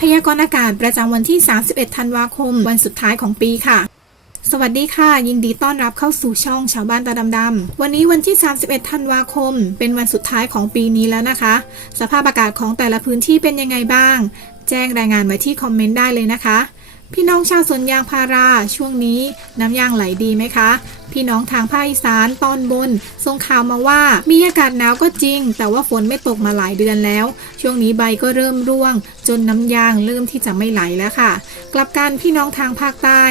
พยากรณ์อากาศประจำวันที่ 31 ธันวาคม วันสุดท้ายของปีค่ะ สวัสดีค่ะ ยินดีต้อนรับเข้าสู่ช่องชาวบ้านตาดำๆวันนี้วันที่ 31 ธันวาคม เป็นวันสุดท้ายของปีนี้แล้วนะคะ สภาพอากาศของแต่ละพื้นที่เป็นยังไงบ้าง แจ้งรายงานมาที่คอมเมนต์ได้เลยนะคะ พี่น้องชาวสวนยางพาราช่วงนี้น้ำยางไหลดีไหมคะ พี่น้องทางภาคอีสานตอนบนส่งข่าวมาว่ามีอากาศหนาวก็จริง แต่ว่าฝนไม่ตกมาหลายเดือนแล้ว ช่วงนี้ใบก็เริ่มร่วง จนน้ำยางเริ่มที่จะไม่ไหลแล้วค่ะ กลับกันพี่น้องทางภาคใต้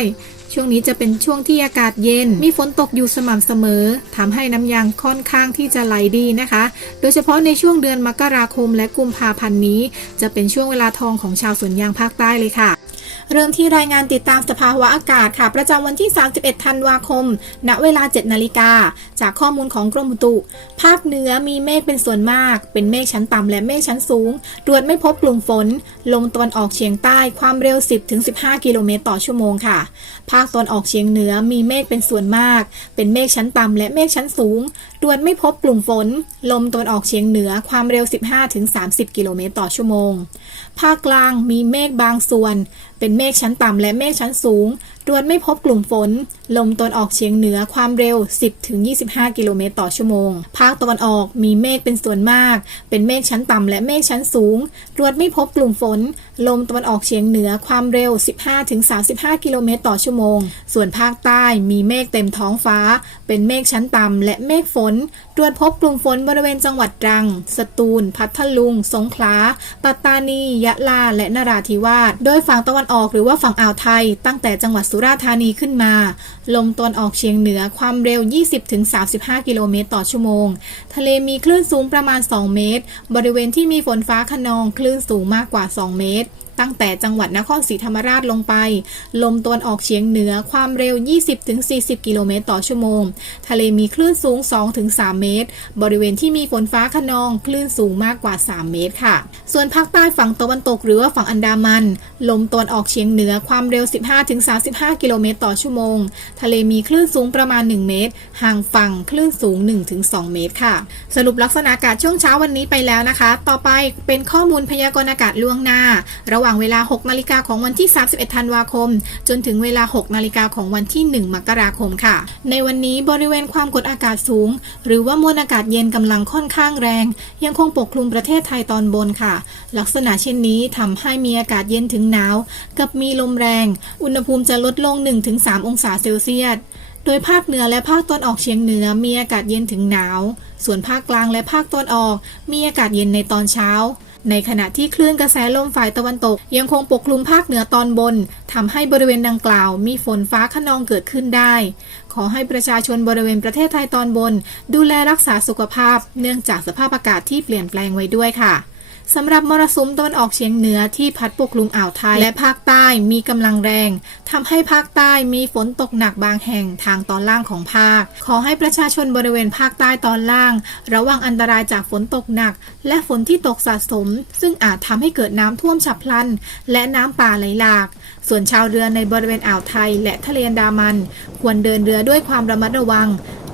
ช่วงนี้จะเป็นช่วงที่อากาศเย็น มีฝนตกอยู่สม่ำเสมอทำให้น้ำยางค่อนข้างที่จะไหลดีนะคะ โดยเฉพาะในช่วงเดือนมกราคมและกุมภาพันธ์นี้ จะเป็นช่วงเวลาทองของชาวสวนยางภาคใต้เลยค่ะ เริ่มที่รายงานติดตามสภาวะอากาศค่ะ ประจำวันที่ 31 ธันวาคม ณ เวลา 7 นาฬิกา จากข้อมูลของกรมอุตุ ภาคเหนือมีเมฆเป็นส่วนมาก เป็นเมฆชั้นต่ำและเมฆชั้นสูง ตรวจไม่พบกลุ่มฝน ลมตะวันออกเฉียงใต้ ความเร็ว 10-15 กิโลเมตรต่อชั่วโมงค่ะ ภาคตอนออกเฉียงเหนือมีเมฆเป็นส่วนมาก เป็นเมฆชั้นต่ำและเมฆชั้นสูง ตรวจไม่พบกลุ่มฝน ลมตะวันออกเฉียงเหนือ ความเร็ว 15-30 กิโลเมตรต่อชั่วโมง ภาคกลางมีเมฆบางส่วน เป็นเมฆชั้นต่ำและเมฆชั้นสูงตรวจไม่พบกลุ่มฝน ลมตะวันออกเฉียงเหนือความเร็ว 10-25 กิโลเมตรต่อชั่วโมง ภาคตะวันออกมีเมฆเป็นส่วนมาก เป็นเมฆชั้นต่ำและเมฆชั้นสูงตรวจไม่พบกลุ่มฝน ลมตะวันออกเฉียงเหนือความเร็ว 15-35 กิโลเมตรต่อชั่วโมง ส่วนภาคใต้มีเมฆเต็มท้องฟ้า เป็นเมฆชั้นต่ำและเมฆฝน ตรวจพบกลุ่มฝนบริเวณจังหวัดตรัง สตูล พัทลุง สงขลา ปัตตานี ยะลา และนราธิวาส โดยฝั่งตะวันออกหรือว่าฝั่งอ่าวไทย ตั้งแต่จังหวัดสุราษฎร์ธานีขึ้นมา ลมตะวันออกเฉียงเหนือความเร็ว 20-35 กิโลเมตรต่อชั่วโมง ทะเลมีคลื่นสูงประมาณ 2 เมตร บริเวณที่มีฝนฟ้าขนองคลื่นสูงมากกว่า 2 เมตร ตั้งแต่จังหวัดนครศรีธรรมราชลงไป ลมตะวันออกเฉียงเหนือความเร็ว 20-40 กิโลเมตรต่อชั่วโมง ทะเลมีคลื่นสูง 2-3 เมตร บริเวณที่มีฝนฟ้าขนองคลื่นสูงมากกว่า 3 เมตรค่ะ ส่วนภาคใต้ฝั่งตะวันตกหรือว่าฝั่งอันดามัน ลมตะวันออกเฉียงเหนือความเร็ว 15-35 กิโลเมตรต่อชั่วโมง ทะเลมีคลื่นสูงประมาณ 1 เมตร ห่างฝั่งคลื่นสูง 1-2 เมตรค่ะ สรุปลักษณะอากาศช่วงเช้าวันนี้ไปแล้วนะคะ ต่อไปเป็นข้อมูลพยากรณ์อากาศล่วงหน้า ระหว่าว่างเวลา 6 นาฬิกาของวันที่ 31 ธันวาคม จนถึงเวลา 6 นาฬิกาของวันที่ 1 มกราคมค่ะ ในวันนี้บริเวณความกดอากาศสูง หรือว่ามวลอากาศเย็นกำลังค่อนข้างแรง ยังคงปกคลุมประเทศไทยตอนบนค่ะ ลักษณะเช่นนี้ทำให้มีอากาศเย็นถึงหนาว กับมีลมแรง อุณหภูมิจะลดลง 1-3 องศาเซลเซียสโดยภาคเหนือและภาคตอนออกเฉียงเหนือมีอากาศเย็นถึงหนาว ส่วนภาคกลางและภาคตอนออก มีอากาศเย็นในตอนเช้า ในขณะที่คลื่นกระแสลมฝ่ายตะวันตก ยังคงปกคลุมภาคเหนือตอนบนทำให้บริเวณดังกล่าว มีฝนฟ้าขนองเกิดขึ้นได้ ขอให้ประชาชนบริเวณประเทศไทยตอนบน ดูแลรักษาสุขภาพ เนื่องจากสภาพอากาศที่เปลี่ยนแปลงไว้ด้วยค่ะ สำหรับมรสุมตะวันออกเฉียงเหนือที่พัดปกคลุมอ่าวไทย และภาคใต้มีกำลังแรง ทำให้ภาคใต้มีฝนตกหนักบางแห่งทางตอนล่างของภาค ขอให้ประชาชนบริเวณภาคใต้ตอนล่าง ระวังอันตรายจากฝนตกหนัก และฝนที่ตกสะสม ซึ่งอาจทำให้เกิดน้ำท่วมฉับพลัน และน้ำป่าไหลหลาก ส่วนชาวเรือในบริเวณอ่าวไทย และทะเลอันดามัน ควรเดินเรือด้วยความระมัดระวัง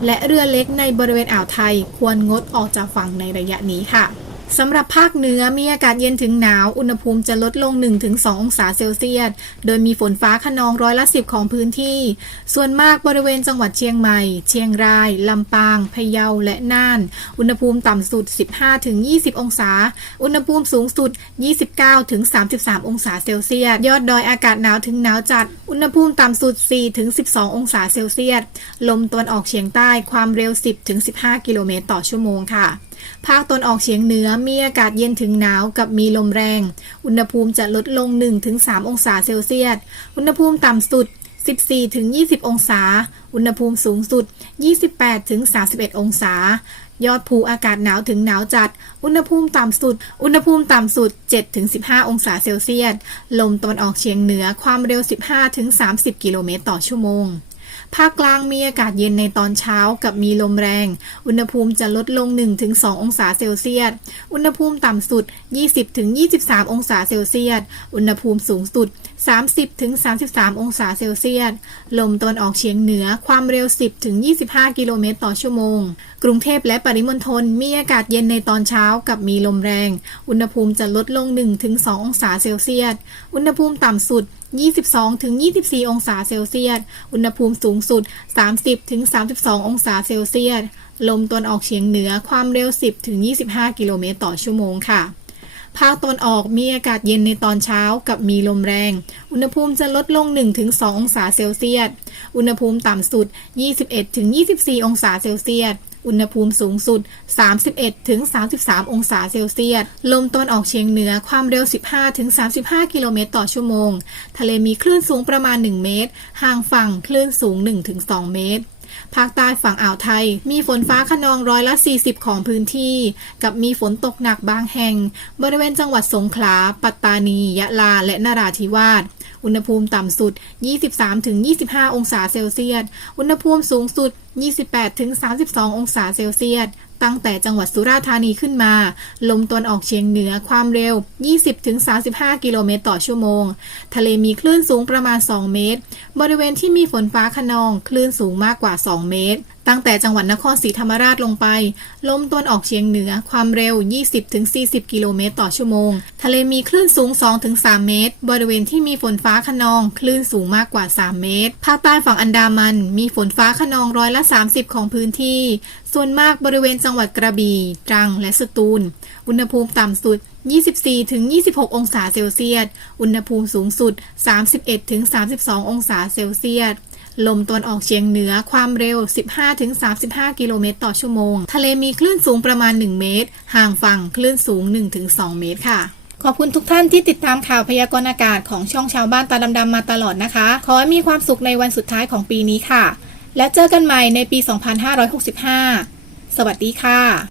และเรือเล็กในบริเวณอ่าวไทย ควรงดออกจากฝั่งในระยะนี้ค่ะ สำหรับภาคเหนือมีอากาศเย็นถึงหนาว อุณหภูมิจะลดลง 1-2 องศาเซลเซียส โดยมีฝนฟ้าขนองร้อยละ10ของพื้นที่ ส่วนมากบริเวณจังหวัดเชียงใหม่ เชียงราย ลำปาง พะเยา และน่าน อุณหภูมิต่ำสุด 15-20 องศา อุณหภูมิสูงสุด 29-33 องศาเซลเซียส ยอดดอยอากาศหนาวถึงหนาวจัด อุณหภูมิต่ำสุด 4-12 องศาเซลเซียส ลมตะวันออกเฉียงใต้ความเร็ว 10-15 กิโลเมตรต่อชั่วโมงค่ะ ภาคตะวันออกเฉียงเหนือมีอากาศเย็นถึงหนาวกับมีลมแรง อุณหภูมิจะลดลง 1-3 องศาเซลเซียส อุณหภูมิต่ำสุด 14-20 องศา อุณหภูมิสูงสุด 28-31 องศา ยอดภูอากาศหนาวถึงหนาวจัด อุณหภูมิต่ำสุด อุณหภูมิต่ำสุด 7-15 องศาเซลเซียส ลมตะวันออกเฉียงเหนือความเร็ว 15-30 กิโลเมตรต่อชั่วโมง ภาคกลางมีอากาศเย็นในตอนเช้ากับมีลมแรง อุณหภูมิจะลดลง 1-2 องศาเซลเซียส อุณหภูมิต่ำสุด 20-23 องศาเซลเซียส อุณหภูมิสูงสุด 30-33 องศาเซลเซียส ลมตะวันออกเฉียงเหนือความเร็ว 10-25 กิโลเมตรต่อชั่วโมง กรุงเทพและปริมณฑลมีอากาศเย็นในตอนเช้ากับมีลมแรง อุณหภูมิจะลดลง 1-2 องศาเซลเซียส อุณหภูมิต่ำสุด 22-24 องศาเซลเซียส อุณหภูมิสูงสุด 30-32 องศาเซลเซียส ลมตวนออกเฉียงเหนือความเร็ว 10-25 กิโลเมตรต่อชั่วโมงค่ะ ภาคตะวันออกมีอากาศเย็นในตอนเช้ากับมีลมแรง อุณหภูมิจะลดลง 1-2 องศาเซลเซียส อุณหภูมิต่ำสุด 21-24 องศาเซลเซียส อุณหภูมิสูงสุด 31-33 องศาเซลเซียส ลมตะวันออกเฉียงเหนือความเร็ว 15-35 กิโลเมตรต่อชั่วโมง ทะเลมีคลื่นสูงประมาณ 1 เมตร ห่างฝั่งคลื่นสูง 1-2 เมตร ภาคใต้ฝั่งอ่าวไทย มีฝนฟ้าขนองร้อยละ 40 ของพื้นที่ กับมีฝนตกหนักบางแห่ง บริเวณจังหวัดสงขลา ปัตตานี ยะลา และนราธิวาส อุณหภูมิต่ำสุด 23-25 องศาเซลเซียส อุณหภูมิสูงสุด 28-32 องศาเซลเซียส ตั้งแต่จังหวัดสุราษฎร์ธานีขึ้นมา ลมตวนออกเฉียงเหนือความเร็ว 20-35 กิโลเมตรต่อชั่วโมง ทะเลมีคลื่นสูงประมาณ 2 เมตร บริเวณที่มีฝนฟ้าขนอง คลื่นสูงมากกว่า 2 เมตร ตั้งแต่จังหวัดนครศรีธรรมราชลงไป ลมตวนออกเฉียงเหนือ ความเร็ว 20-40 กิโลเมตรต่อชั่วโมง ทะเลมีคลื่นสูง 2-3 เมตร บริเวณที่มีฝนฟ้าขนอง คลื่นสูงมากกว่า 3 เมตร ภาคใต้ฝั่งอันดามัน มีฝนฟ้าขนองร้อยละ 30 ของพื้นที่ ส่วนมากบริเวณจังหวัดกระบี่ ตรัง และสตูล อุณหภูมิต่ำสุด 24-26 องศาเซลเซียส อุณหภูมิสูงสุด 31-32 องศาเซลเซียส ลมตะวันออกเฉียงเหนือความเร็ว 15-35 กิโลเมตรต่อชั่วโมง ทะเลมีคลื่นสูงประมาณ 1 เมตร ห่างฝั่งคลื่นสูง 1-2 เมตรค่ะ ขอบคุณทุกท่านที่ติดตามข่าวพยากรณ์อากาศของช่องชาวบ้านตาดำๆมาตลอดนะคะ ขอให้มีความสุขในวันสุดท้ายของปีนี้ค่ะ แล้วเจอกันใหม่ในปี 2565 สวัสดีค่ะ